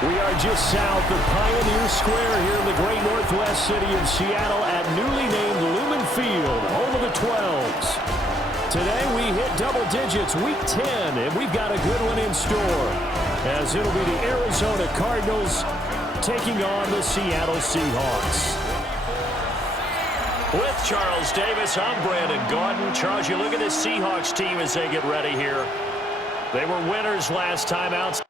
We are just south of Pioneer Square here in the great northwest city of Seattle at newly named Lumen Field, home of the 12s. Today we hit double digits, week 10, and we've got a good one in store, as it'll be the Arizona Cardinals taking on the Seattle Seahawks. With Charles Davis, I'm Brandon Gaudin. Charles, you look at this Seahawks team as they get ready here. They were winners last time out.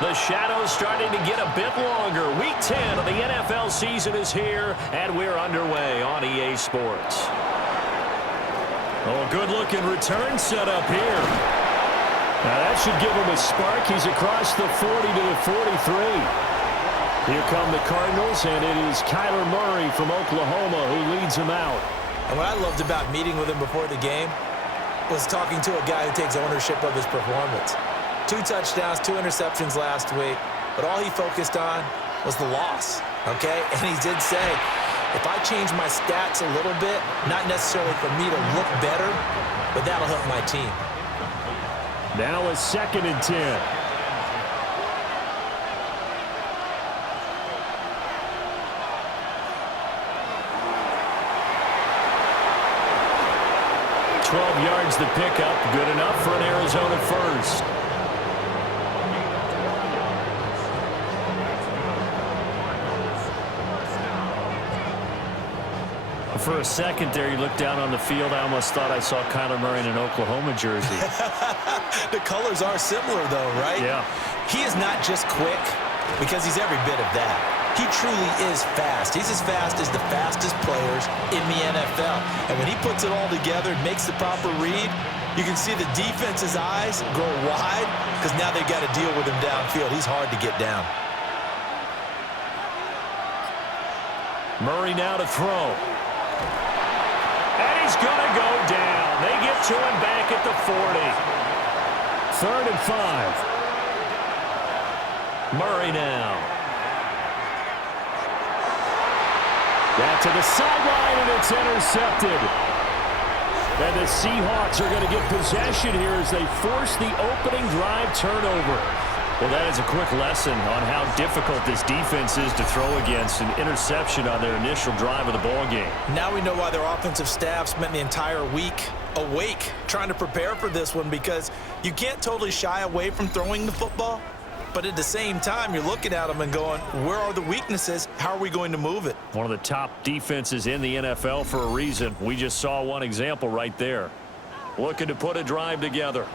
The shadow's starting to get a bit longer. Week 10 of the NFL season is here, and we're underway on EA Sports. Oh, good-looking return set up here. Now, that should give him a spark. He's across the 40 to the 43. Here come the Cardinals, and it is Kyler Murray from Oklahoma who leads them out. And what I loved about meeting with him before the game was talking to a guy who takes ownership of his performance. 2 touchdowns, 2 interceptions last week, but all he focused on was the loss, okay? And he did say, if I change my stats a little bit, not necessarily for me to look better, but that'll help my team. Now a 2nd and 10. Yards the pickup, good enough for an Arizona first. For a second there, you looked down on the field. I almost thought I saw Kyler Murray in an Oklahoma jersey. The colors are similar, though, right? Yeah. He is not just quick, because he's every bit of that. He truly is fast. He's as fast as the fastest players in the NFL. And when he puts it all together and makes the proper read, you can see the defense's eyes grow wide because now they've got to deal with him downfield. He's hard to get down. Murray now to throw. And he's going to go down. They get to him back at the 40. 3rd and 5. Murray now. That to the sideline, and it's intercepted. And the Seahawks are going to get possession here as they force the opening drive turnover. Well, that is a quick lesson on how difficult this defense is to throw against. An interception on their initial drive of the ballgame. Now we know why their offensive staff spent the entire week awake trying to prepare for this one, because you can't totally shy away from throwing the football. But at the same time, you're looking at them and going, where are the weaknesses? How are we going to move it? One of the top defenses in the NFL for a reason. We just saw one example right there. Looking to put a drive together.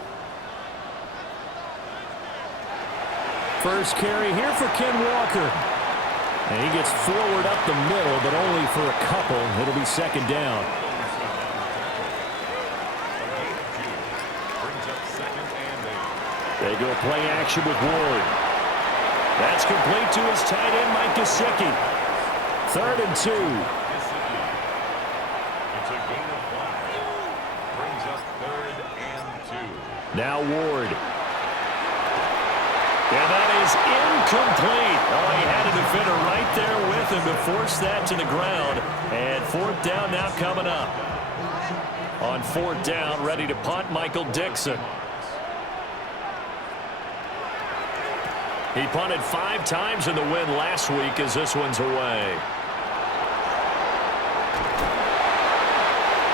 First carry here for Ken Walker. And he gets forward up the middle, but only for a couple. It'll be 2nd down. They go play action with Ward. That's complete to his tight end, Mike Gesicki. 3rd and 2. Now Ward. And that is incomplete. Oh, he had a defender right there with him to force that to the ground. And 4th down now coming up. On 4th down, ready to punt, Michael Dixon. He punted 5 times in the win last week as this one's away.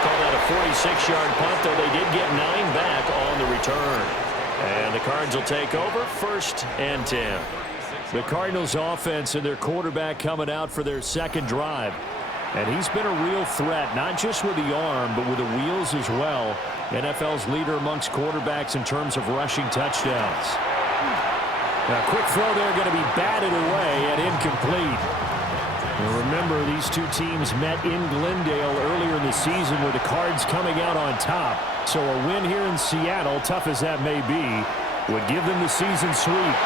Call that a 46-yard punt, though they did get 9 back on the return. And the Cards will take over, 1st and 10. The Cardinals offense and their quarterback coming out for their 2nd drive. And he's been a real threat, not just with the arm, but with the wheels as well. NFL's leader amongst quarterbacks in terms of rushing touchdowns. Now, quick throw there, going to be batted away and incomplete. And remember, these two teams met in Glendale earlier in the season with the Cards coming out on top. So a win here in Seattle, tough as that may be, would give them the season sweep.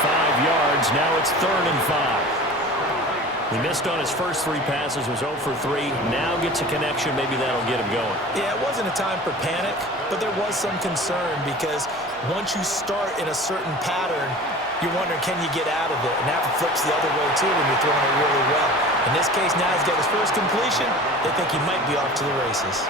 5 yards, now it's 3rd and 5. He missed on his first 3 passes, was 0 for 3. Now gets a connection, maybe that'll get him going. Yeah, it wasn't a time for panic, but there was some concern because once you start in a certain pattern, You're wondering, can you get out of it? And that flips the other way, too, when you're throwing it really well. In this case, now he's got his first completion. They think he might be off to the races.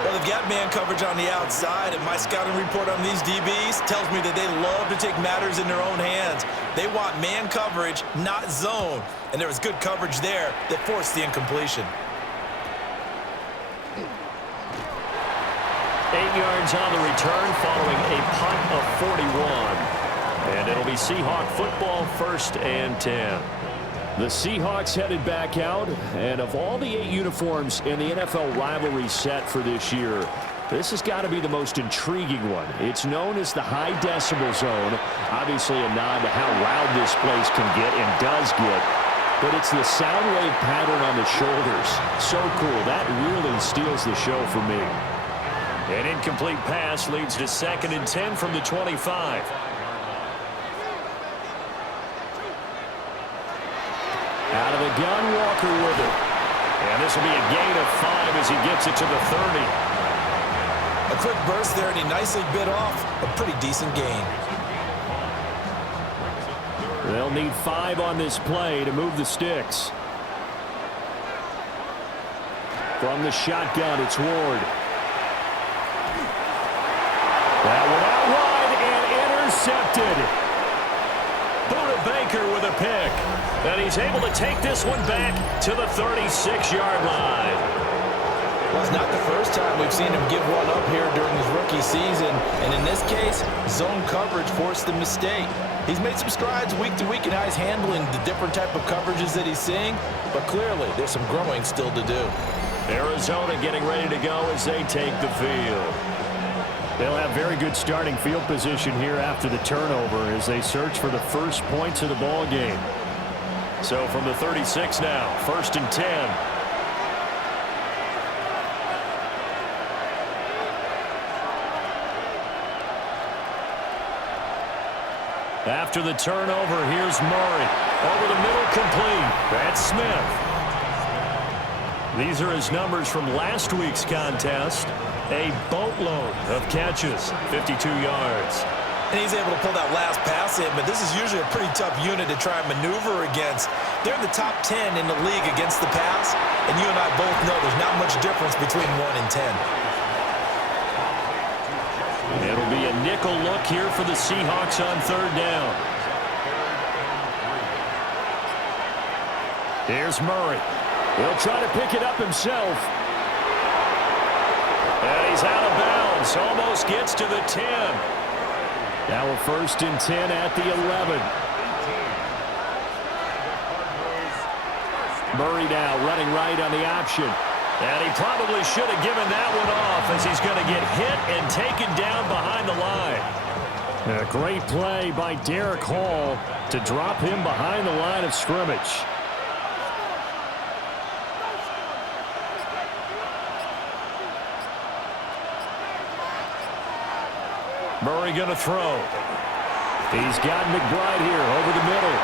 Well, they've got man coverage on the outside, and my scouting report on these DBs tells me that they love to take matters in their own hands. They want man coverage, not zone. And there was good coverage there that forced the incompletion. 8 yards on the return following a punt of 41. And it'll be Seahawk football, 1st and 10. The Seahawks headed back out, and of all the 8 uniforms in the NFL rivalry set for this year, this has got to be the most intriguing one. It's known as the high decibel zone, obviously a nod to how loud this place can get and does get, but it's the sound wave pattern on the shoulders. So cool. That really steals the show for me. An incomplete pass leads to 2nd and 10 from the 25. Out of the gun, Walker with it. And this will be a gain of 5 as he gets it to the 30. A quick burst there, and he nicely bit off a pretty decent gain. They'll need 5 on this play to move the sticks. From the shotgun, it's Ward. That one out wide and intercepted. Buda Baker with a pick. And he's able to take this one back to the 36-yard line. Well, it's not the first time we've seen him give one up here during his rookie season. And in this case, zone coverage forced the mistake. He's made some strides week to week in how he's handling the different type of coverages that he's seeing. But clearly, there's some growing still to do. Arizona getting ready to go as they take the field. They'll have very good starting field position here after the turnover as they search for the first points of the ball game. So from the 36 now, 1st and 10. After the turnover, here's Murray. Over the middle, complete. That's Smith. These are his numbers from last week's contest. A boatload of catches, 52 yards. And he's able to pull that last pass in, but this is usually a pretty tough unit to try and maneuver against. They're in the top 10 in the league against the pass, and you and I both know there's not much difference between 1 and 10. It'll be a nickel look here for the Seahawks on 3rd down. Here's Murray. He'll try to pick it up himself. And he's out of bounds. Almost gets to the 10. Now a 1st and 10 at the 11. Murray now running right on the option. And he probably should have given that one off as he's going to get hit and taken down behind the line. And a great play by Derek Hall to drop him behind the line of scrimmage. Murray going to throw. He's got McBride here over the middle.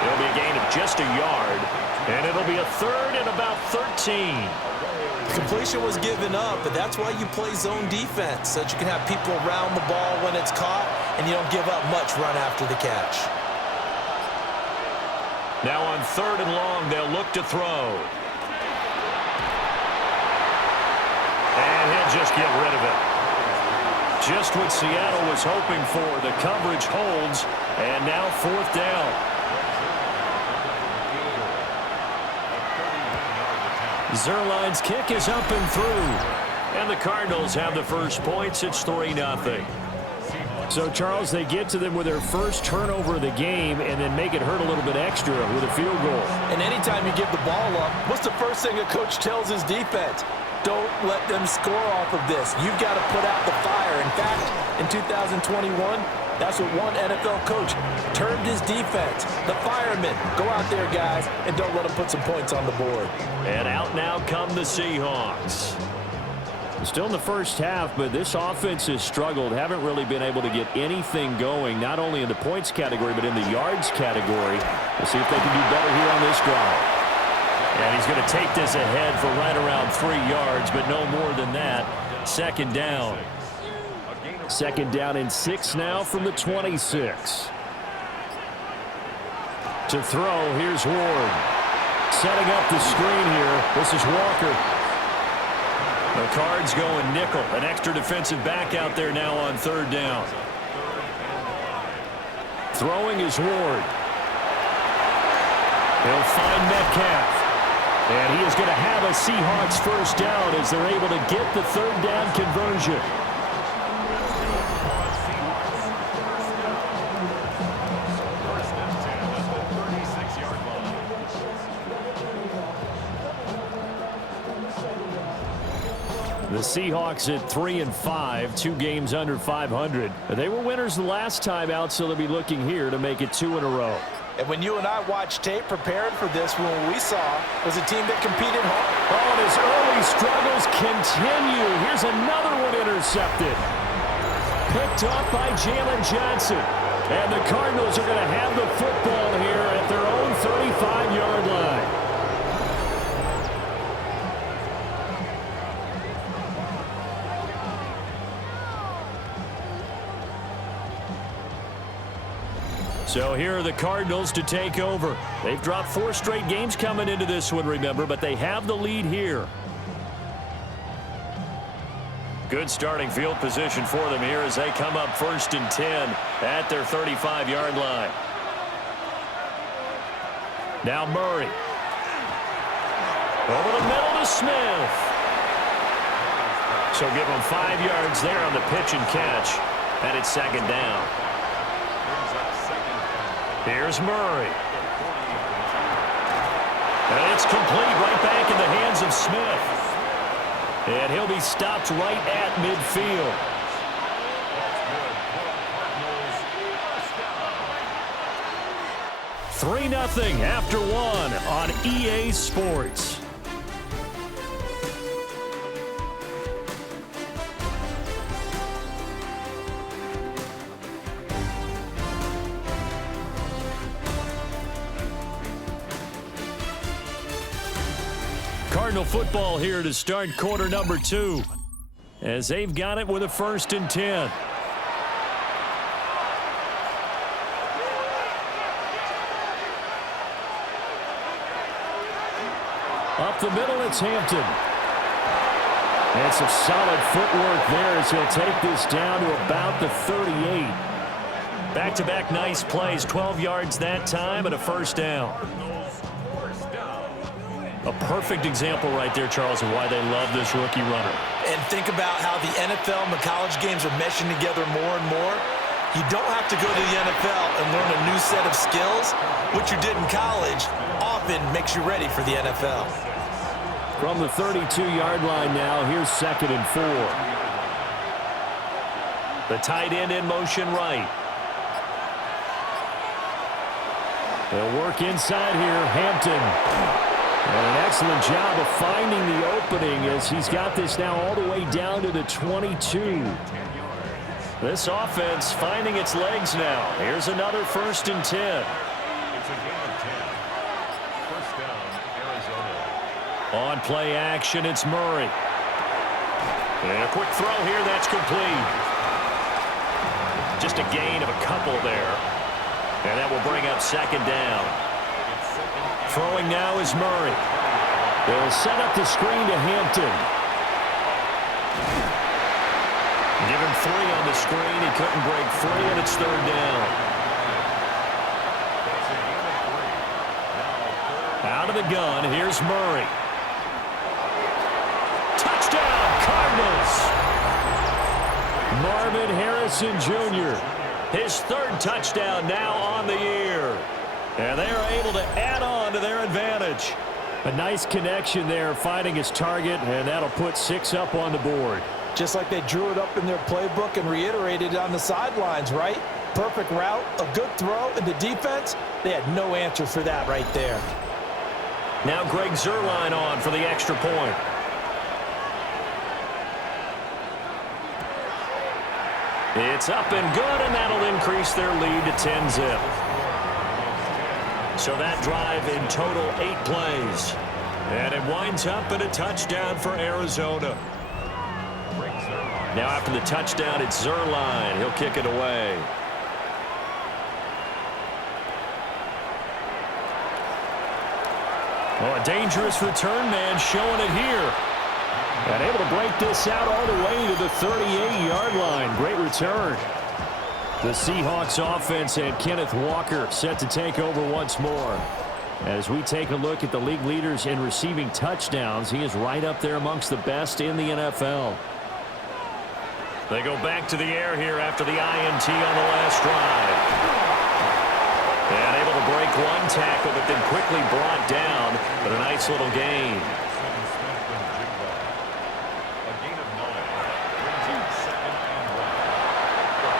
It'll be a gain of just a yard, and it'll be a 3rd and about 13. Completion was given up, but that's why you play zone defense, so that you can have people around the ball when it's caught, and you don't give up much run after the catch. Now on 3rd and long, they'll look to throw. And he'll just get rid of it. Just what Seattle was hoping for. The coverage holds, and now 4th down. Zerline's kick is up and through. And the Cardinals have the first points. It's 3-0. So, Charles, they get to them with their first turnover of the game and then make it hurt a little bit extra with a field goal. And anytime you give the ball up, what's the first thing a coach tells his defense? Don't let them score off of this. You've got to put out the fire. In fact, in 2021, that's what one NFL coach termed his defense. The firemen. Go out there, guys, and don't let them put some points on the board. And out now come the Seahawks. Still in the first half, but this offense has struggled. Haven't really been able to get anything going, not only in the points category, but in the yards category. We'll see if they can do better here on this drive. And he's going to take this ahead for right around 3 yards, but no more than that. 2nd down. 2nd down and 6 now from the 26. To throw, here's Ward. Setting up the screen here. This is Walker. The Cards going nickel. An extra defensive back out there now on third down. Throwing is Ward. He'll find Metcalf. And he is going to have a Seahawks first down as they're able to get the third down conversion. The Seahawks at 3-5, 2 games under 500. They were winners the last time out, so they'll be looking here to make it 2 in a row. And when you and I watched tape preparing for this, what we saw was a team that competed hard. Oh, and his early struggles continue. Here's another one intercepted. Picked off by Jalen Johnson. And the Cardinals are going to have the football here at their own 35-yard line. So here are the Cardinals to take over. They've dropped 4 straight games coming into this one, remember, but they have the lead here. Good starting field position for them here as they come up 1st and 10 at their 35-yard line. Now Murray. Over the middle to Smith. So give them 5 yards there on the pitch and catch. And it's 2nd down. Here's Murray. And it's complete right back in the hands of Smith. And he'll be stopped right at midfield. $3-0 after 1 on EA Sports. Cardinal football here to start quarter number 2 as they've got it with a 1st and 10. Up the middle, it's Hampton. And some solid footwork there as he'll take this down to about the 38. Back-to-back nice plays, 12 yards that time and a 1st down. A perfect example right there, Charles, of why they love this rookie runner. And think about how the NFL and the college games are meshing together more and more. You don't have to go to the NFL and learn a new set of skills. What you did in college often makes you ready for the NFL. From the 32-yard line now, here's 2nd and 4. The tight end in motion right. They'll work inside here, Hampton. And an excellent job of finding the opening as he's got this now all the way down to the 22. This offense finding its legs now. Here's another 1st and 10. It's a gain of 10. First down, Arizona. On play action, it's Murray. And a quick throw here, that's complete. Just a gain of a couple there. And that will bring up 2nd down. Throwing now is Murray. They'll set up the screen to Hampton. Give him 3 on the screen. He couldn't break free, and it's 3rd down. Out of the gun, here's Murray. Touchdown, Cardinals! Marvin Harrison Jr. His 3rd touchdown now on the year. And they are able to add on to their advantage. A nice connection there, finding his target, and that'll put 6 up on the board. Just like they drew it up in their playbook and reiterated it on the sidelines, right? Perfect route, a good throw, and the defense, they had no answer for that right there. Now Greg Zuerlein on for the extra point. It's up and good, and that'll increase their lead to 10-zip. So that drive in total 8 plays. And it winds up in a touchdown for Arizona. Now after the touchdown, it's Zuerlein. He'll kick it away. Oh, a dangerous return man showing it here. And able to break this out all the way to the 38-yard line. Great return. The Seahawks offense and Kenneth Walker set to take over once more. As we take a look at the league leaders in receiving touchdowns, he is right up there amongst the best in the NFL. They go back to the air here after the INT on the last drive. And able to break one tackle, but then quickly brought down. But a nice little gain.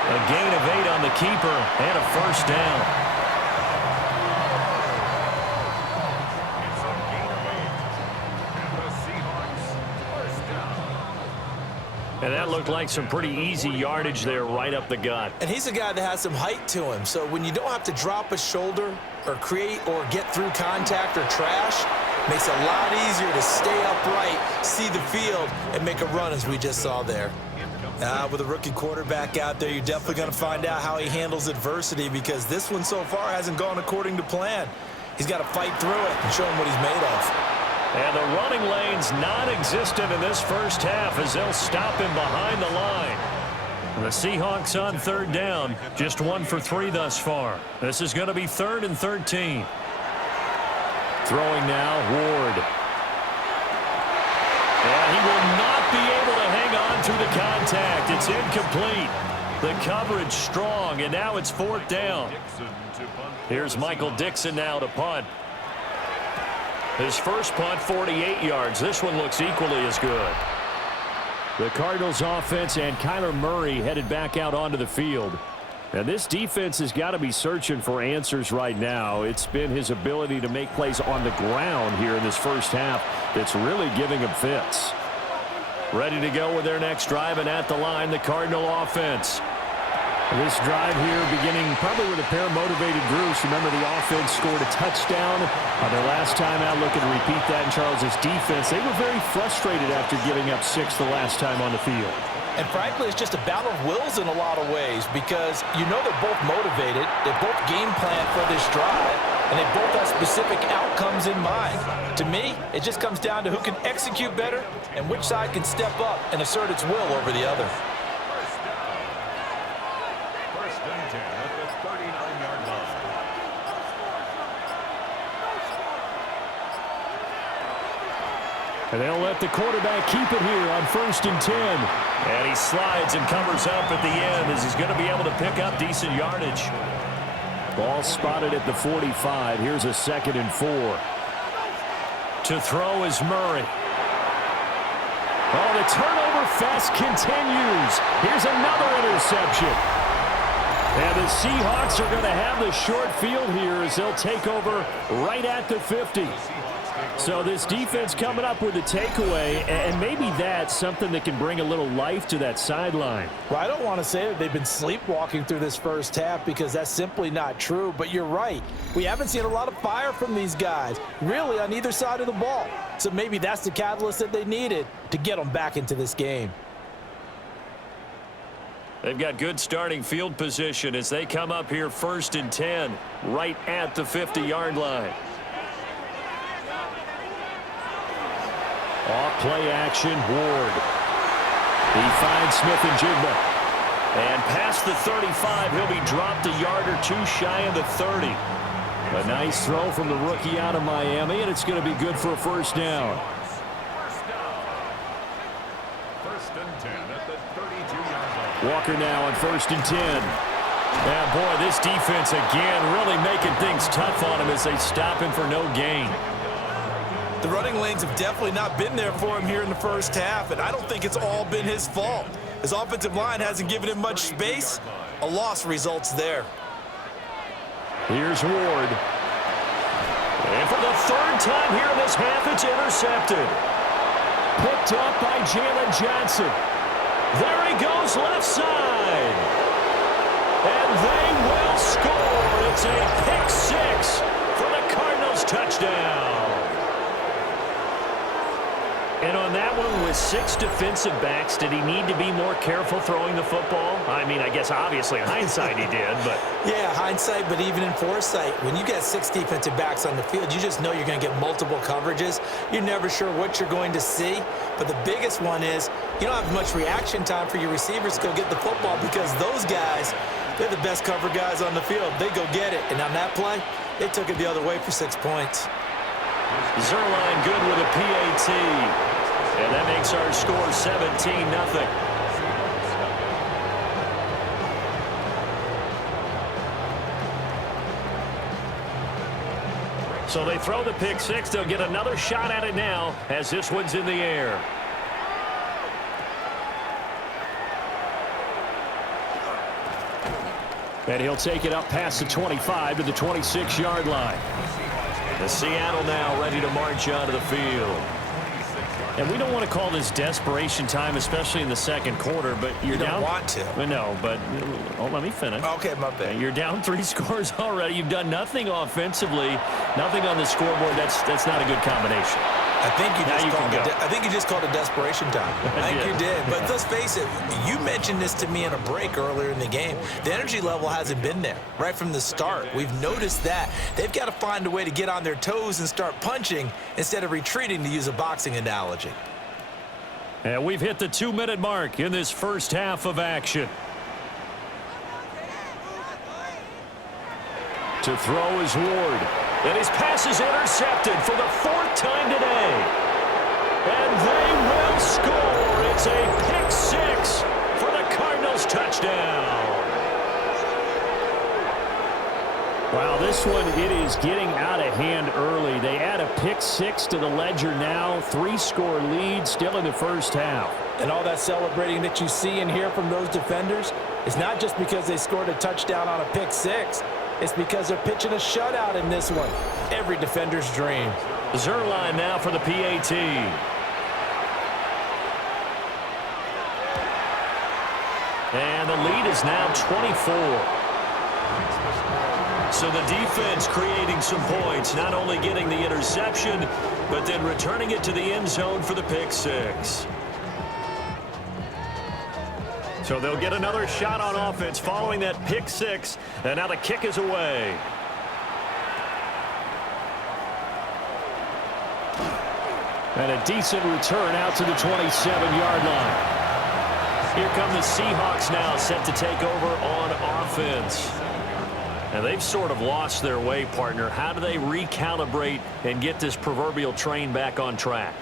A gain of 8 on the keeper and a first down. And that looked like some pretty easy yardage there right up the gut. And he's a guy that has some height to him. So when you don't have to drop a shoulder or create or get through contact or trash, makes it a lot easier to stay upright, see the field, and make a run as we just saw there. With a rookie quarterback out there, you're definitely going to find out how he handles adversity because this one so far hasn't gone according to plan. He's got to fight through it and show him what he's made of. And the running lane's non-existent in this first half as they'll stop him behind the line. The Seahawks on third down, just 1 for 3 thus far. This is going to be 3rd and 13. Throwing now, Ward. And he will not be able to hang on through the contact. It's incomplete. The coverage strong, and now it's 4th down. Here's Michael Dixon now to punt. His first punt, 48 yards. This one looks equally as good. The Cardinals offense and Kyler Murray headed back out onto the field. And this defense has got to be searching for answers right now. It's been his ability to make plays on the ground here in this first half that's really giving him fits. Ready to go with their next drive, and at the line, the Cardinal offense. This drive here beginning probably with a pair of motivated groups. Remember, the offense scored a touchdown on their last time out. Looking to repeat that in Charles's defense. They were very frustrated after giving up 6 the last time on the field. And frankly, it's just a battle of wills in a lot of ways because you know they're both motivated. They both game plan for this drive, and they both have specific outcomes in mind. To me, it just comes down to who can execute better and which side can step up and assert its will over the other. And they'll let the quarterback keep it here on 1st and 10. And he slides and covers up at the end as he's going to be able to pick up decent yardage. Ball spotted at the 45. Here's a 2nd and 4. To throw is Murray. Oh, the turnover fest continues. Here's another interception. And the Seahawks are going to have the short field here as they'll take over right at the 50. So this defense coming up with a takeaway, and maybe that's something that can bring a little life to that sideline. Well, I don't want to say that they've been sleepwalking through this first half because that's simply not true, but you're right. We haven't seen a lot of fire from these guys, really on either side of the ball. So maybe that's the catalyst that they needed to get them back into this game. They've got good starting field position as they come up here 1st and 10, right at the 50-yard line. Off play action, Ward. He finds Smith and Jigba. And past the 35, he'll be dropped a yard or 2 shy of the 30. A nice throw from the rookie out of Miami, and it's going to be good for a first down. Walker now on 1st and 10. And boy, this defense again really making things tough on him as they stop him for no gain. The running lanes have definitely not been there for him here in the first half, and I don't think it's all been his fault. His offensive line hasn't given him much space. A loss results there. Here's Ward. And for the 3rd time here in this half, it's intercepted. Picked up by Jalen Johnson. There he goes left side. And they will score. It's a pick 6 for the Cardinals touchdown. And on that one, with with 6 defensive backs, did he need to be more careful throwing the football? I mean, I guess obviously in hindsight he did, but... Yeah, hindsight, but even in foresight, when you get 6 defensive backs on the field, you just know you're going to get multiple coverages. You're never sure what you're going to see. But the biggest one is you don't have much reaction time for your receivers to go get the football because those guys, they're the best cover guys on the field. They go get it. And on that play, they took it the other way for 6 points. Zerline good with a PAT. And that makes our score 17-0. So they throw the pick 6. They'll get another shot at it now as this one's in the air. And he'll take it up past the 25 to the 26-yard line. The Seattle now ready to march onto the field. And we don't want to call this desperation time, especially in the second quarter, but you're down. You don't want to. No, but let me finish. Okay, my bad. You're down 3 scores already. You've done nothing offensively, nothing on the scoreboard. That's not a good combination. I think you just called it desperation time. I think you did. But let's face it, you mentioned this to me in a break earlier in the game. The energy level hasn't been there right from the start. We've noticed that. They've got to find a way to get on their toes and start punching instead of retreating, to use a boxing analogy. And we've hit the 2-minute mark in this first half of action. To throw is Ward. And his pass is intercepted for the 4th time today. And they will score. It's a pick 6 for the Cardinals touchdown. Wow, this one, it is getting out of hand early. They add a pick 6 to the ledger now. 3-score lead still in the first half. And all that celebrating that you see and hear from those defenders is not just because they scored a touchdown on a pick 6. It's because they're pitching a shutout in this one. Every defender's dream. Zerline now for the PAT. And the lead is now 24. So the defense creating some points, not only getting the interception, but then returning it to the end zone for the pick 6. So they'll get another shot on offense following that pick 6. And now the kick is away. And a decent return out to the 27-yard line. Here come the Seahawks now, set to take over on offense. And they've sort of lost their way, partner. How do they recalibrate and get this proverbial train back on track?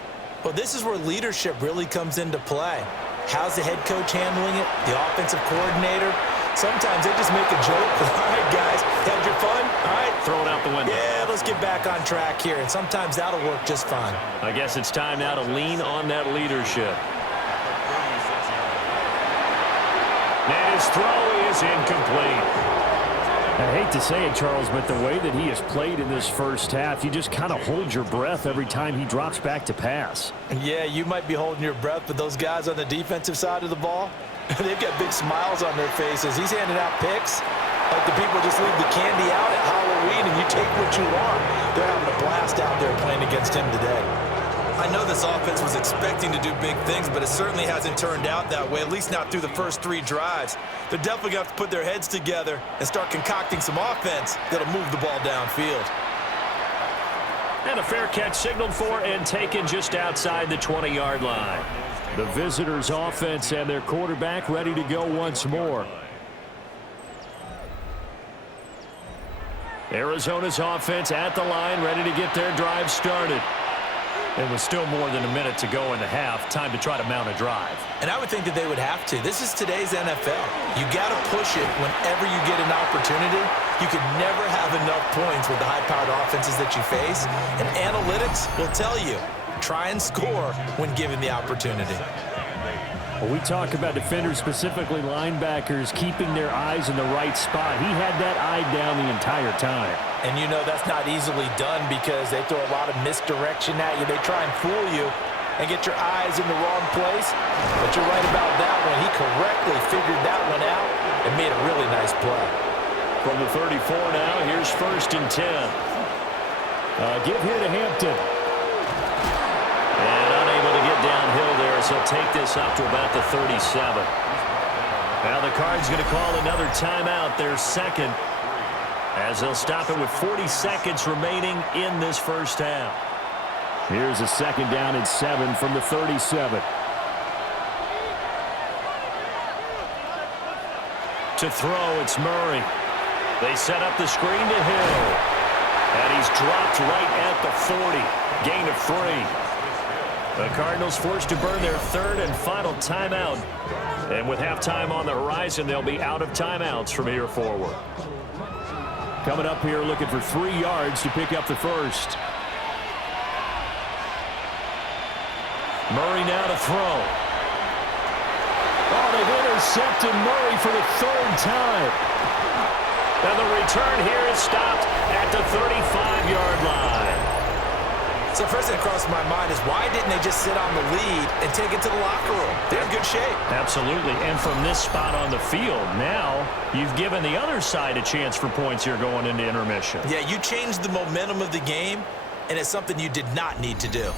Well, this is where leadership really comes into play. How's the head coach handling it? The offensive coordinator? Sometimes they just make a joke. All right, guys, had your fun? All right. Throw it out the window. Yeah, let's get back on track here. And sometimes that'll work just fine. I guess it's time now to lean on that leadership. And his throw is incomplete. I hate to say it, Charles, but the way that he has played in this first half, you just kind of hold your breath every time he drops back to pass. Yeah, you might be holding your breath, but those guys on the defensive side of the ball, they've got big smiles on their faces. He's handing out picks like the people just leave the candy out at Halloween and you take what you want. They're having a blast out there playing against him today. I know this offense was expecting to do big things, but it certainly hasn't turned out that way, at least not through the first 3 drives. They're definitely going to have to put their heads together and start concocting some offense that'll move the ball downfield. And a fair catch signaled for and taken just outside the 20-yard line. The visitors' offense and their quarterback ready to go once more. Arizona's offense at the line, ready to get their drive started. It was still more than a minute to go in the half. Time to try to mount a drive. And I would think that they would have to. This is today's NFL. You got to push it whenever you get an opportunity. You could never have enough points with the high-powered offenses that you face. And analytics will tell you, try and score when given the opportunity. Well, we talk about defenders, specifically linebackers, keeping their eyes in the right spot. He had that eye down the entire time. And you know that's not easily done because they throw a lot of misdirection at you. They try and fool you and get your eyes in the wrong place. But you're right about that one. He correctly figured that one out and made a really nice play. From the 34 now, here's 1st and 10. Give here to Hampton. And unable to get downhill there as he'll take this up to about the 37. Now the Cards going to call another timeout, their second, as they'll stop it with 40 seconds remaining in this first half. Here's a 2nd down and 7 from the 37. To throw, it's Murray. They set up the screen to Hill. And he's dropped right at the 40. Gain of 3. The Cardinals forced to burn their 3rd and final timeout. And with halftime on the horizon, they'll be out of timeouts from here forward. Coming up here looking for 3 yards to pick up the first. Murray now to throw. Oh, they've intercepted Murray for the 3rd time. And the return here is stopped at the 35-yard line. So first thing that crossed my mind is why didn't they just sit on the lead and take it to the locker room? They're in good shape. Absolutely. And from this spot on the field, now you've given the other side a chance for points here going into intermission. Yeah, you changed the momentum of the game, and it's something you did not need to do.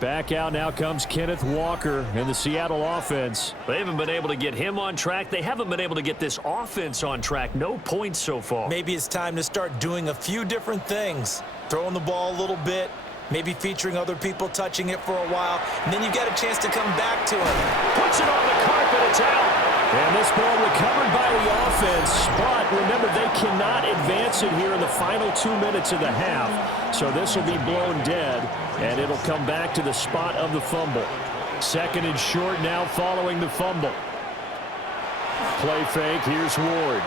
Back out now comes Kenneth Walker in the Seattle offense. They haven't been able to get him on track. They haven't been able to get this offense on track. No points so far. Maybe it's time to start doing a few different things. Throwing the ball a little bit, maybe featuring other people touching it for a while, and then you get a chance to come back to it. Puts it on the carpet, it's out. And this ball recovered by the offense, but remember, they cannot advance it here in the final 2 minutes of the half. So this will be blown dead, and it'll come back to the spot of the fumble. 2nd and short now following the fumble. Play fake, here's Ward.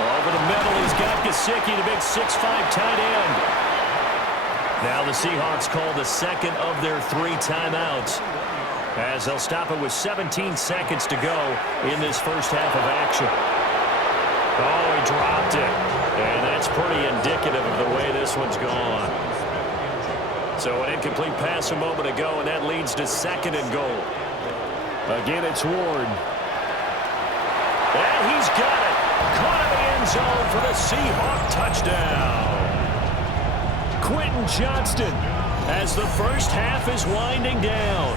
Over the middle, he's got Gesicki, the big 6'5" tight end. Now the Seahawks call the 2nd of their 3 timeouts, as they'll stop it with 17 seconds to go in this first half of action. Oh, he dropped it. And that's pretty indicative of the way this one's gone. So an incomplete pass a moment ago, and that leads to 2nd and goal. Again, it's Ward. And he's got it. Caught in the end zone for the Seahawk touchdown. Quentin Johnston, as the first half is winding down.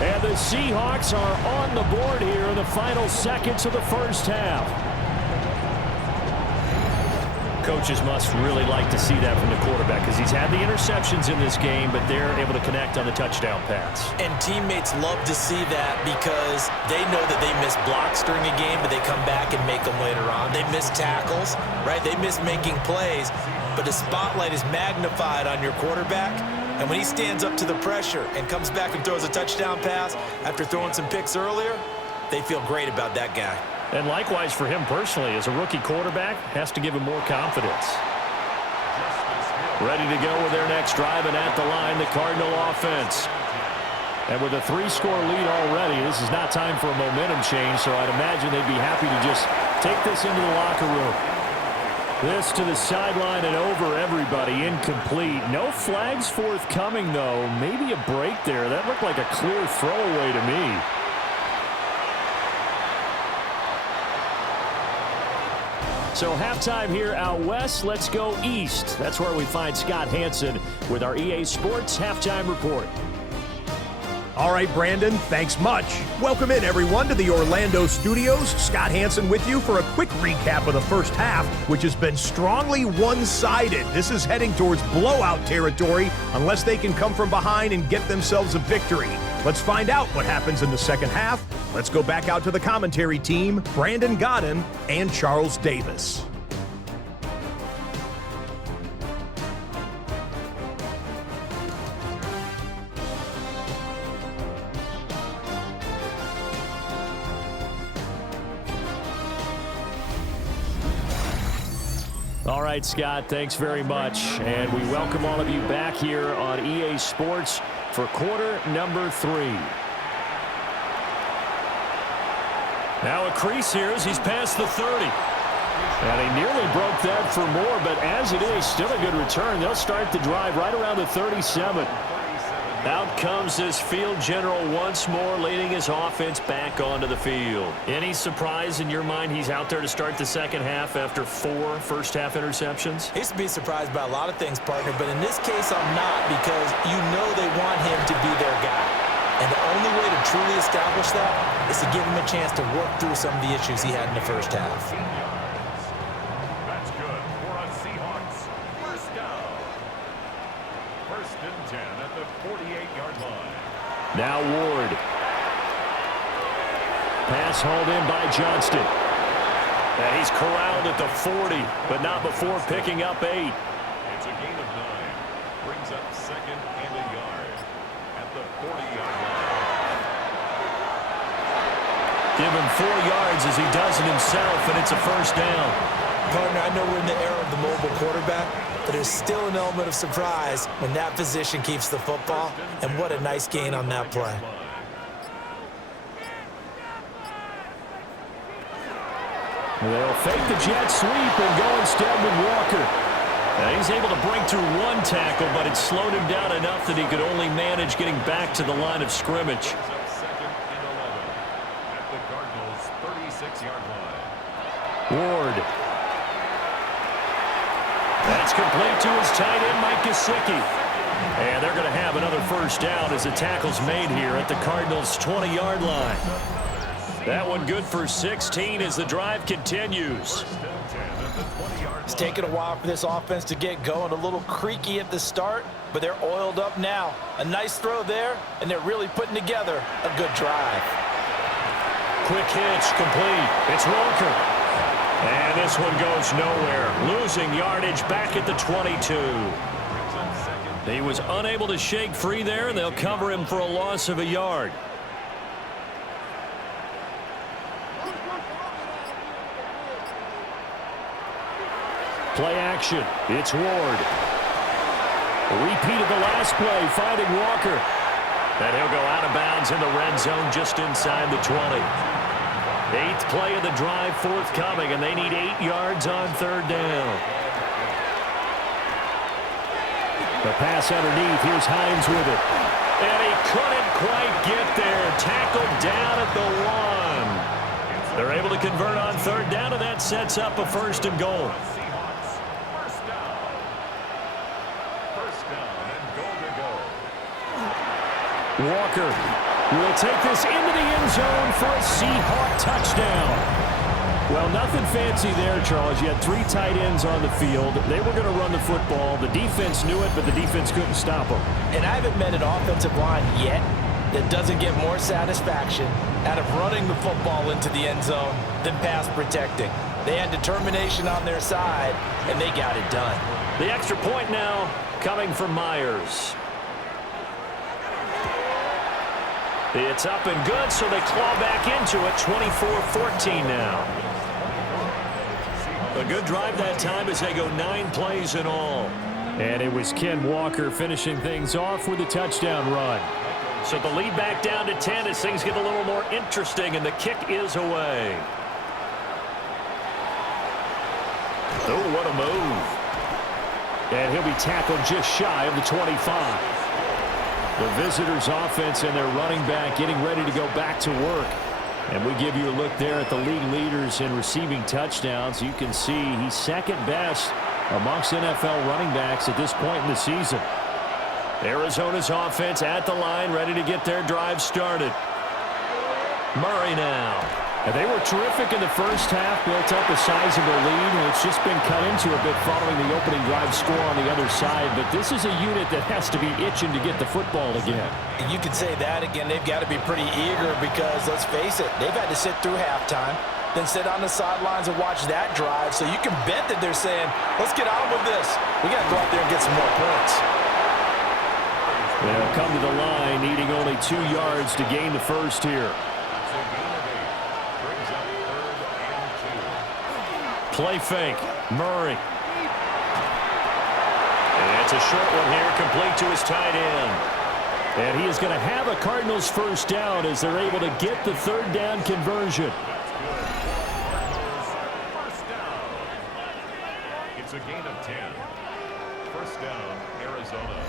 And the Seahawks are on the board here in the final seconds of the first half. Coaches must really like to see that from the quarterback because he's had the interceptions in this game, but they're able to connect on the touchdown pass. And teammates love to see that because they know that they miss blocks during a game, but they come back and make them later on. They miss tackles, right? They miss making plays, but the spotlight is magnified on your quarterback. And when he stands up to the pressure and comes back and throws a touchdown pass after throwing some picks earlier, they feel great about that guy. And likewise for him personally, as a rookie quarterback, has to give him more confidence. Ready to go with their next drive, and at the line, the Cardinal offense. And with a 3-score lead already, this is not time for a momentum change, so I'd imagine they'd be happy to just take this into the locker room. This to the sideline and over everybody, incomplete. No flags forthcoming, though. Maybe a break there. That looked like a clear throwaway to me. So halftime here out west. Let's go east. That's where we find Scott Hansen with our EA Sports Halftime Report. All right, Brandon, thanks much. Welcome in, everyone, to the Orlando studios. Scott Hansen with you for a quick recap of the first half, which has been strongly one-sided. This is heading towards blowout territory unless they can come from behind and get themselves a victory. Let's find out what happens in the second half. Let's go back out to the commentary team, Brandon Godden and Charles Davis. All right, Scott, thanks very much. And we welcome all of you back here on EA Sports for quarter number 3. Now a crease here as he's past the 30. And he nearly broke that for more, but as it is, still a good return. They'll start the drive right around the 37. Out comes this field general once more, leading his offense back onto the field. Any surprise in your mind he's out there to start the second half after 4 first-half interceptions? He used to be surprised by a lot of things, partner, but in this case I'm not, because you know they want him to be their guy. And the only way to truly establish that is to give him a chance to work through some of the issues he had in the first half. That's good for a Seahawks first down. First and 10 at the 48-yard line. Now Ward. Pass hauled in by Johnston. And he's corralled at the 40, but not before picking up 8. It's a gain of 9. Brings up second and a yard at the 40-yard line. Give him 4 yards as he does it himself, and it's a first down. Partner, I know we're in the era of the mobile quarterback, but there's still an element of surprise when that position keeps the football, and what a nice gain on that play. They'll fake the jet sweep and go instead with Walker. Now he's able to break through 1 tackle, but it slowed him down enough that he could only manage getting back to the line of scrimmage. Second and 11 at the Cardinals' 36-yard line. Ward. That's complete to his tight end, Mike Gesicki. And they're going to have another first down as the tackle's made here at the Cardinals' 20-yard line. That one good for 16 as the drive continues. It's taken a while for this offense to get going. A little creaky at the start, but they're oiled up now. A nice throw there, and they're really putting together a good drive. Quick hitch, complete. It's Walker. And this one goes nowhere. Losing yardage back at the 22. He was unable to shake free there, and they'll cover him for a loss of a yard. Play action. It's Ward. A repeat of the last play, finding Walker. And he'll go out of bounds in the red zone just inside the 20. 8th play of the drive forthcoming, and they need 8 yards on third down. The pass underneath. Here's Hines with it. And he couldn't quite get there. Tackled down at the 1. They're able to convert on third down, and that sets up a first and goal. Walker will take this into the end zone for a Seahawk touchdown. Well, nothing fancy there, Charles. You had 3 tight ends on the field. They were going to run the football. The defense knew it, but the defense couldn't stop them. And I haven't met an offensive line yet that doesn't get more satisfaction out of running the football into the end zone than pass protecting. They had determination on their side, and they got it done. The extra point now coming from Myers. It's up and good, so they claw back into it, 24-14 now. A good drive that time as they go 9 plays in all. And it was Ken Walker finishing things off with a touchdown run. So the lead back down to 10 as things get a little more interesting, and the kick is away. Oh, what a move. And he'll be tackled just shy of the 25. The visitors' offense and their running back getting ready to go back to work. And we give you a look there at the league leaders in receiving touchdowns. You can see he's second best amongst NFL running backs at this point in the season. Arizona's offense at the line, ready to get their drive started. Murray now. And they were terrific in the first half, built up a sizable lead, and it's just been cut into a bit following the opening drive score on the other side. But this is a unit that has to be itching to get the football again. You could say that again. They've got to be pretty eager because, let's face it, they've had to sit through halftime, then sit on the sidelines and watch that drive. So you can bet that they're saying, let's get on with this. We got to go out there and get some more points. They'll come to the line, needing only 2 yards to gain the first here. Play fake. Murray. And it's a short one here, complete to his tight end. And he is going to have a Cardinals first down as they're able to get the third down conversion. First down. It's a gain of 10. First down, Arizona.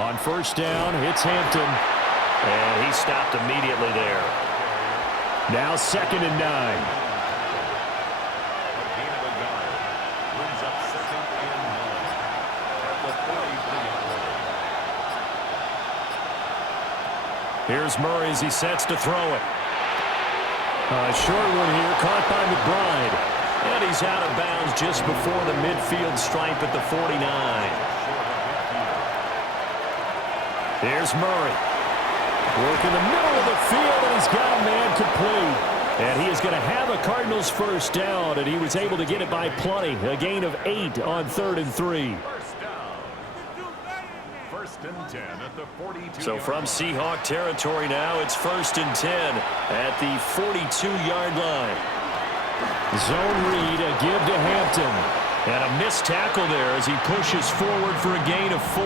On first down, it's Hampton. And he stopped immediately there. Now 2nd and 9. A gain of a yard Here's Murray as he sets to throw it. A short one here, caught by McBride. And he's out of bounds just before the midfield stripe at the 49. Here's Murray. Work in the middle of the field, and he's got a man complete. And he is going to have a Cardinals first down, and he was able to get it by plenty. A gain of 8 on 3rd and 3. First and 10 at the 42. So from Seahawk territory now, it's 1st and 10 at the 42-yard line. Zone read, a give to Hampton. And a missed tackle there as he pushes forward for a gain of 4.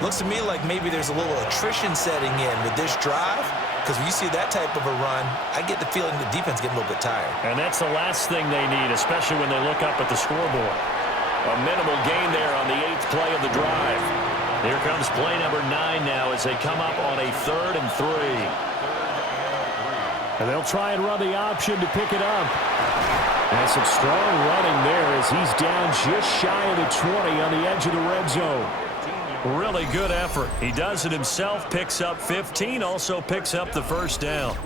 Looks to me like maybe there's a little attrition setting in with this drive, because when you see that type of a run, I get the feeling the defense getting a little bit tired. And that's the last thing they need, especially when they look up at the scoreboard. A minimal gain there on the 8th play of the drive. Here comes play number 9 now as they come up on a 3rd and 3. And they'll try and run the option to pick it up. And some strong running there as he's down just shy of the 20 on the edge of the red zone. Really good effort. He does it himself, picks up 15, also picks up the first down.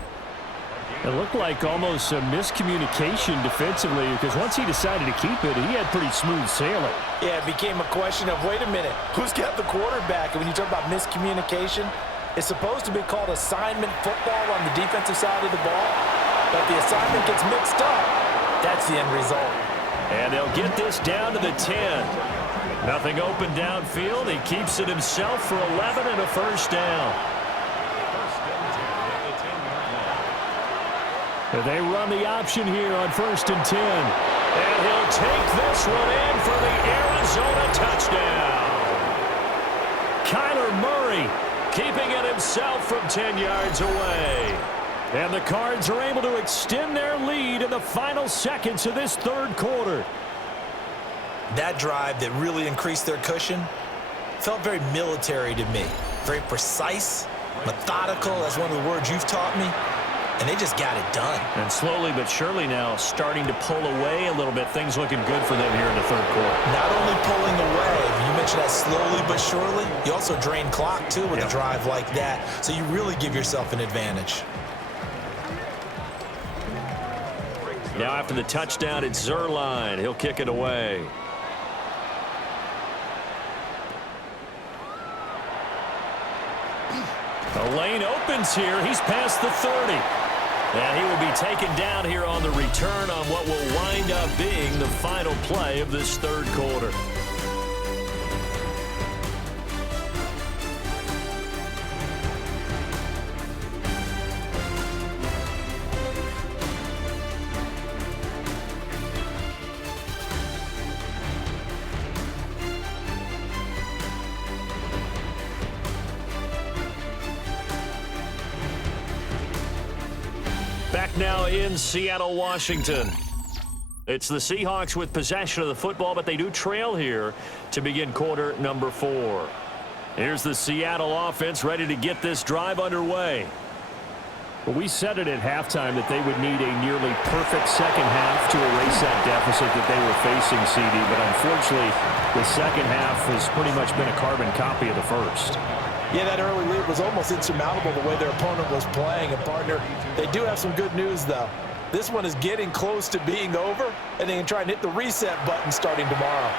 It looked like almost a miscommunication defensively, because once he decided to keep it, he had pretty smooth sailing. Yeah, it became a question of, wait a minute, who's got the quarterback? And when you talk about miscommunication, it's supposed to be called assignment football on the defensive side of the ball. But the assignment gets mixed up. That's the end result. And they'll get this down to the 10. Nothing open downfield. He keeps it himself for 11 and a first down. They run the option here on 1st and 10. And he'll take this one in for the Arizona touchdown. Kyler Murray keeping it himself from 10 yards away. And the Cards are able to extend their lead in the final seconds of this 3rd quarter. That drive that really increased their cushion felt very military to me. Very precise, methodical, that's one of the words you've taught me. And they just got it done. And slowly but surely now starting to pull away a little bit. Things looking good for them here in the 3rd quarter. Not only pulling away, you mentioned that slowly but surely, you also drain clock too with a drive like that. So you really give yourself an advantage. Now after the touchdown, it's Zerline. He'll kick it away. The lane opens here. He's past the 30. And he will be taken down here on the return on what will wind up being the final play of this 3rd quarter. Back now in Seattle, Washington. It's the Seahawks with possession of the football, but they do trail here to begin quarter number 4. Here's the Seattle offense ready to get this drive underway. Well, we said it at halftime that they would need a nearly perfect second half to erase that deficit that they were facing, CD, but unfortunately the second half has pretty much been a carbon copy of the first. Yeah, that early lead was almost insurmountable the way their opponent was playing. And, partner, they do have some good news, though. This one is getting close to being over, and they can try and hit the reset button starting tomorrow.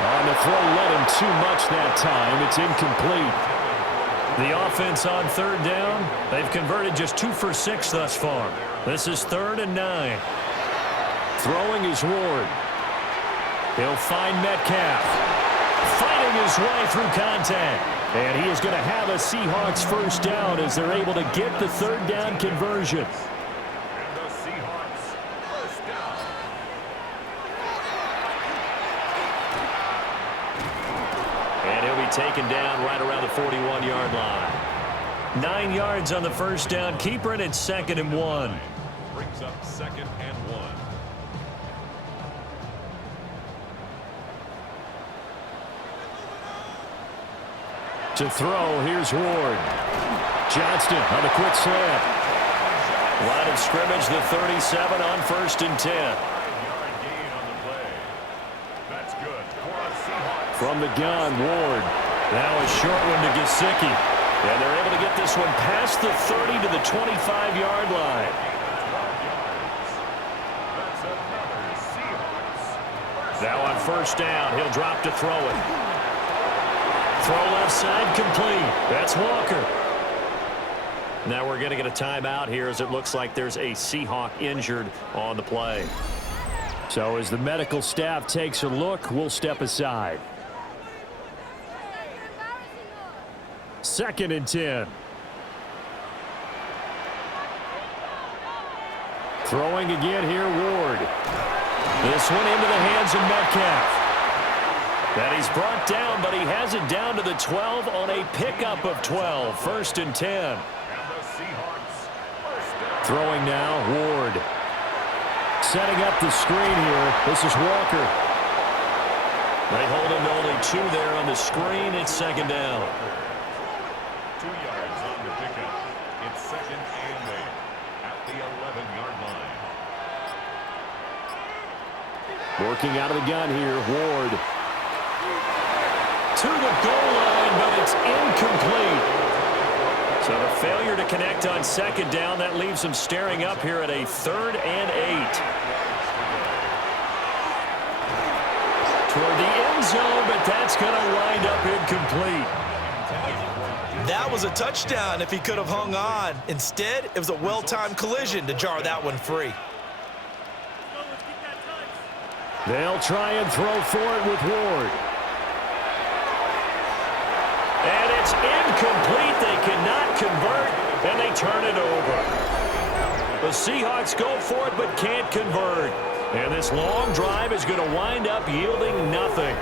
On the throw led him too much that time. It's incomplete. The offense on 3rd down, they've converted just 2 for 6 thus far. This is 3rd and 9. Throwing is Ward. He'll find Metcalf. Fighting his way through contact. And he is going to have a Seahawks first down as they're able to get the 3rd down conversion. And the Seahawks first down. And he'll be taken down right around the 41-yard line. 9 yards on the first down. Keeper, and it's 2nd and 1. Brings up 2nd and 1. To throw, here's Ward. Johnston on the quick slant. Line of scrimmage, the 37 on 1st and 10. 5-yard gain on the play. That's good for a Seahawks. From the gun, Ward. Now a short one to Gesicki. And they're able to get this one past the 30 to the 25-yard line. Now on first down, he'll drop to throw it. Throw left side, complete. That's Walker. Now we're going to get a timeout here as it looks like there's a Seahawk injured on the play. So as the medical staff takes a look, we'll step aside. 2nd and 10. Throwing again here, Ward. This one into the hands of Metcalf. That he's brought down, but he has it down to the 12 on a pickup of 12. 1st and 10. Throwing now, Ward. Setting up the screen here. This is Walker. They hold him to only 2 there on the screen. It's 2nd down. 2 yards on the pickup. It's 2nd and 8 at the 11-yard line. Working out of the gun here, Ward. To the goal line, but it's incomplete. So the failure to connect on 2nd down, that leaves them staring up here at a 3rd and 8. Toward the end zone, but that's going to wind up incomplete. That was a touchdown if he could have hung on. Instead, it was a well-timed collision to jar that one free. They'll try and throw for it with Ward. And it's incomplete. They cannot convert, and they turn it over. The Seahawks go for it but can't convert. And this long drive is going to wind up yielding nothing.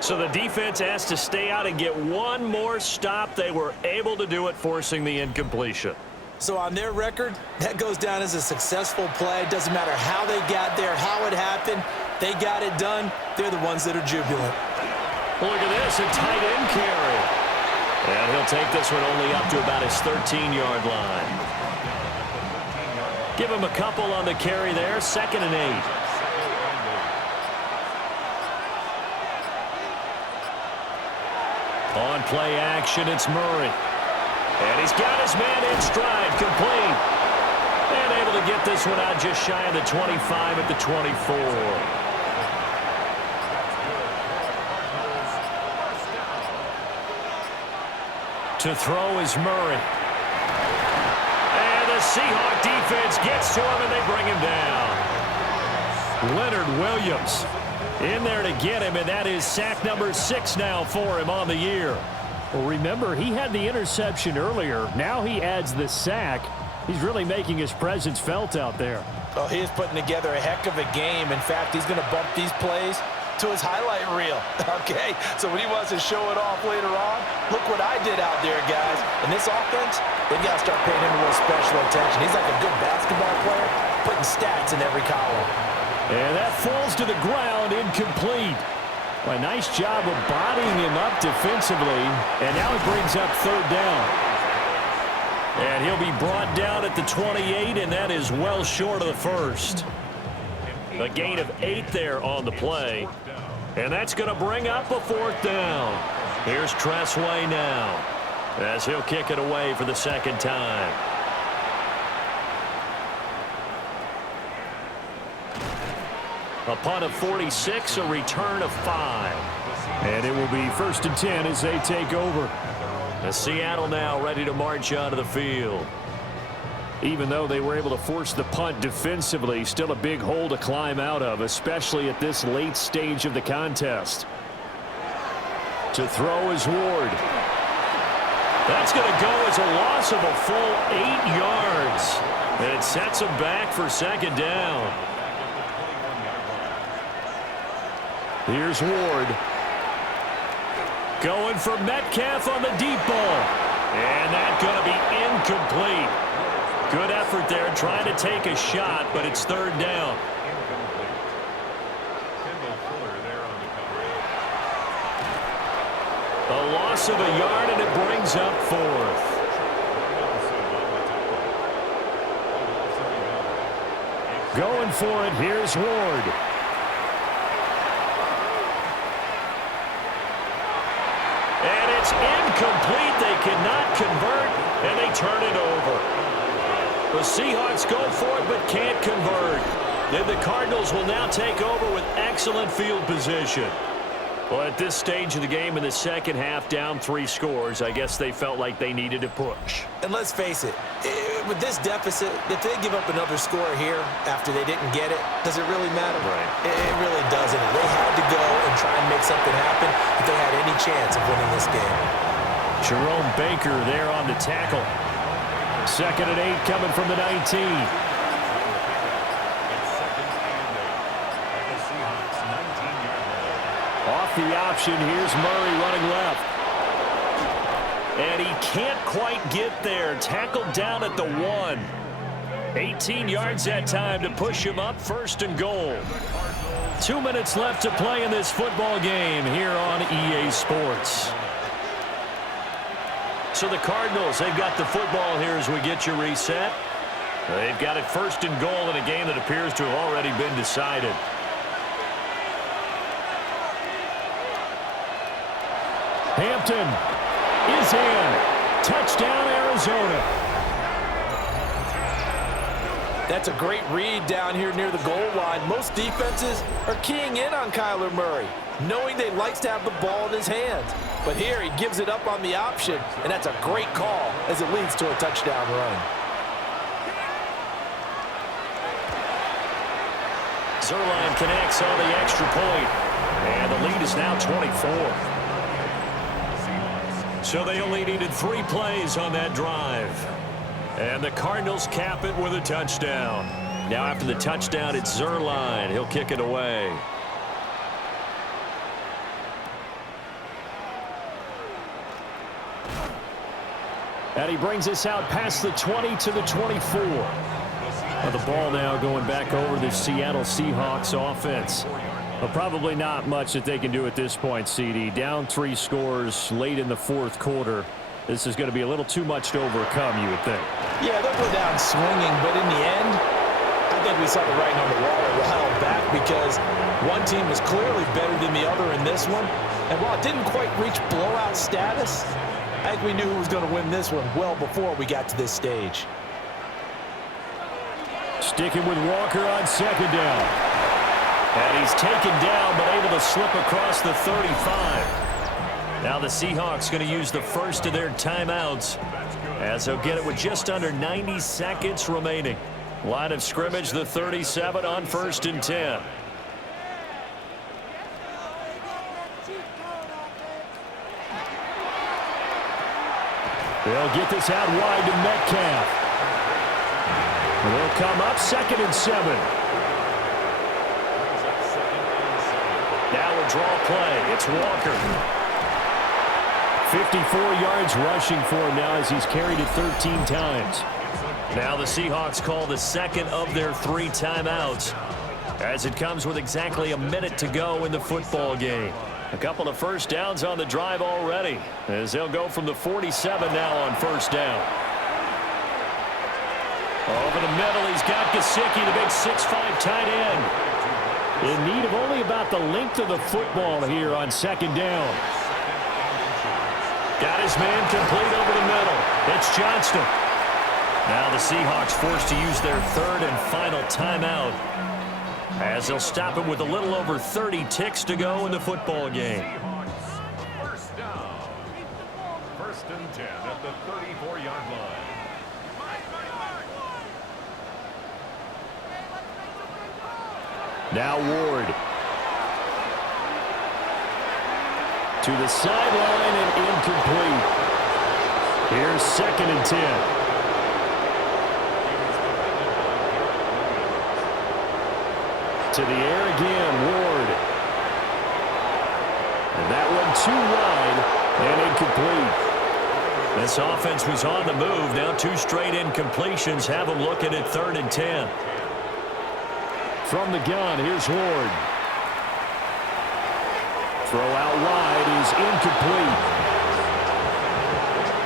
So the defense has to stay out and get one more stop. They were able to do it, forcing the incompletion. So on their record, that goes down as a successful play. Doesn't matter how they got there, how it happened. They got it done. They're the ones that are jubilant. Look at this, a tight end carry. And he'll take this one only up to about his 13-yard line. Give him a couple on the carry there. 2nd and 8. On play action, it's Murray. And he's got his man in stride, complete. And able to get this one out just shy of the 25 at the 24. To throw is Murray. And the Seahawk defense gets to him, and they bring him down. Leonard Williams in there to get him, and that is sack number 6 now for him on the year. Well, remember, he had the interception earlier. Now he adds the sack. He's really making his presence felt out there. Oh, he is putting together a heck of a game. In fact, he's going to bump these plays to his highlight reel. Okay, so when he wants to show it off later on, look what I did out there, guys. And this offense, they've got to start paying him a little special attention. He's like a good basketball player, putting stats in every column. And that falls to the ground, incomplete. Well, a nice job of bodying him up defensively, and now he brings up 3rd down. And he'll be brought down at the 28, and that is well short of the first. A gain of 8 there on the play. And that's going to bring up a 4th down. Here's Tressway now, as he'll kick it away for the 2nd time. A punt of 46, a return of 5. And it will be 1st and 10 as they take over. The Seattle now ready to march onto the field. Even though they were able to force the punt defensively, still a big hole to climb out of, especially at this late stage of the contest. To throw is Ward. That's going to go as a loss of a full 8 yards. And it sets him back for 2nd down. Here's Ward. Going for Metcalf on the deep ball. And that's going to be incomplete. Good effort there, trying to take a shot, but it's 3rd down. A loss of a yard, and it brings up 4th. Going for it, here's Ward. And It's incomplete. They cannot convert, and they turn it over. The Seahawks go for it but can't convert. Then the Cardinals will now take over with excellent field position. Well, at this stage of the game in the second half, down 3 scores, I guess they felt like they needed to push. And let's face it, with this deficit, if they give up another score here after they didn't get it, does it really matter? Right. It really doesn't. They had to go and try and make something happen if they had any chance of winning this game. Jerome Baker there on the tackle. 2nd and 8 coming from the 19. Off the option, here's Murray running left. And he can't quite get there. Tackled down at the 1. 18 yards that time to push him up, 1st and goal. 2 minutes left to play in this football game here on EA Sports. So the Cardinals, they've got the football here as we get you reset. They've got it 1st and goal in a game that appears to have already been decided. Hampton is in. Touchdown, Arizona. That's a great read down here near the goal line. Most defenses are keying in on Kyler Murray, knowing they likes to have the ball in his hands. But here he gives it up on the option, and that's a great call as it leads to a touchdown run. Zerline connects on the extra point, and the lead is now 24. So they only needed 3 plays on that drive. And the Cardinals cap it with a touchdown. Now after the touchdown, it's Zerline. He'll kick it away. And he brings us out past the 20 to the 24. Well, the ball now going back over the Seattle Seahawks offense. But probably not much that they can do at this point, CD. Down 3 scores late in the 4th quarter. This is going to be a little too much to overcome, you would think. Yeah, they'll go down swinging, but in the end, I think we saw the writing on the wall a while back because one team was clearly better than the other in this one. And while it didn't quite reach blowout status, I think we knew who was going to win this one well before we got to this stage. Sticking with Walker on 2nd down. And he's taken down, but able to slip across the 35. Now the Seahawks going to use the first of their timeouts as they'll get it with just under 90 seconds remaining. Line of scrimmage, the 37 on 1st and 10. They'll get this out wide to Metcalf. They'll come up 2nd and 7. Now a draw play. It's Walker. 54 yards rushing for him now as he's carried it 13 times. Now the Seahawks call the 2nd of their 3 timeouts as it comes with exactly a minute to go in the football game. A couple of first downs on the drive already as they'll go from the 47 now on 1st down. Over the middle, he's got Gesicki, the big 6'5" tight end. In need of only about the length of the football here on 2nd down. Got his man complete over the middle. It's Johnston. Now the Seahawks forced to use their 3rd and final timeout as they'll stop it with a little over 30 ticks to go in the football game. First down. 1st and 10 at the 34-yard line. Now Ward. To the sideline and incomplete. Here's 2nd and 10. To the air again, Ward. And that one too wide and incomplete. This offense was on the move. Now 2 straight incompletions have them looking at 3rd and 10. From the gun, here's Ward. Throw out wide is incomplete.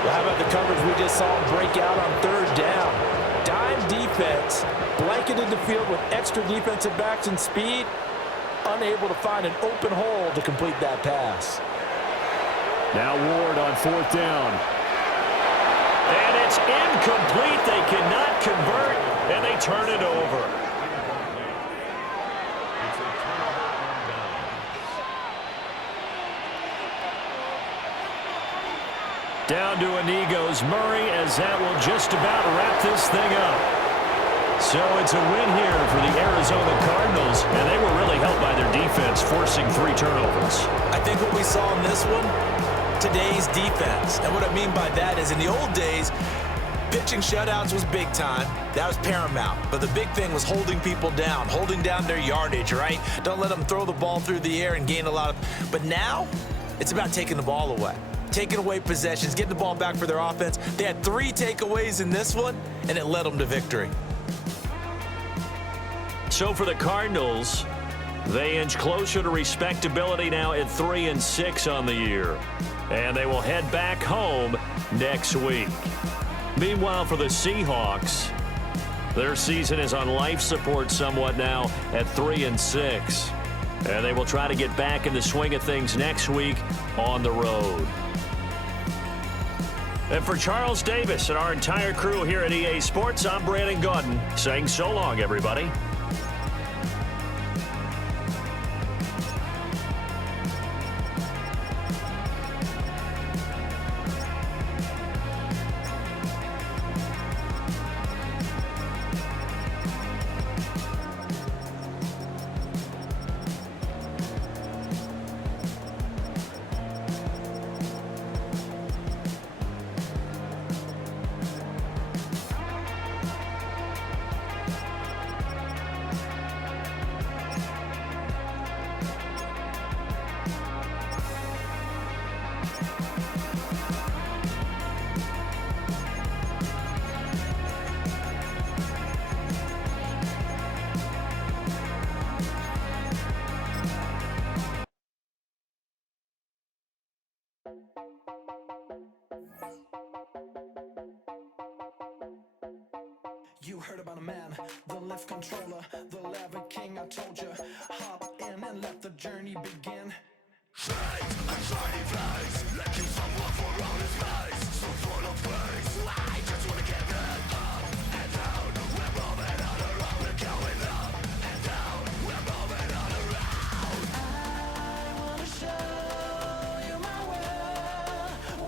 Well, how about the coverage we just saw break out on 3rd down? Dime defense, blanketed the field with extra defensive backs and speed, unable to find an open hole to complete that pass. Now Ward on 4th down. And it's incomplete. They cannot convert, and they turn it over. Down to a knee goes Murray, as that will just about wrap this thing up. So it's a win here for the Arizona Cardinals, and they were really helped by their defense, forcing 3 turnovers. I think what we saw in this one, today's defense. And what I mean by that is in the old days, pitching shutouts was big time. That was paramount. But the big thing was holding people down, holding down their yardage, right? Don't let them throw the ball through the air and gain a lot of... But now, it's about taking the ball away. Taking away possessions, getting the ball back for their offense. They had 3 takeaways in this one, and it led them to victory. So for the Cardinals, they inch closer to respectability now at 3-6 on the year. And they will head back home next week. Meanwhile, for the Seahawks, their season is on life support somewhat now at 3-6. And they will try to get back in the swing of things next week on the road. And for Charles Davis and our entire crew here at EA Sports, I'm Brandon Gaudin saying so long, everybody. You heard about a man, the lift controller.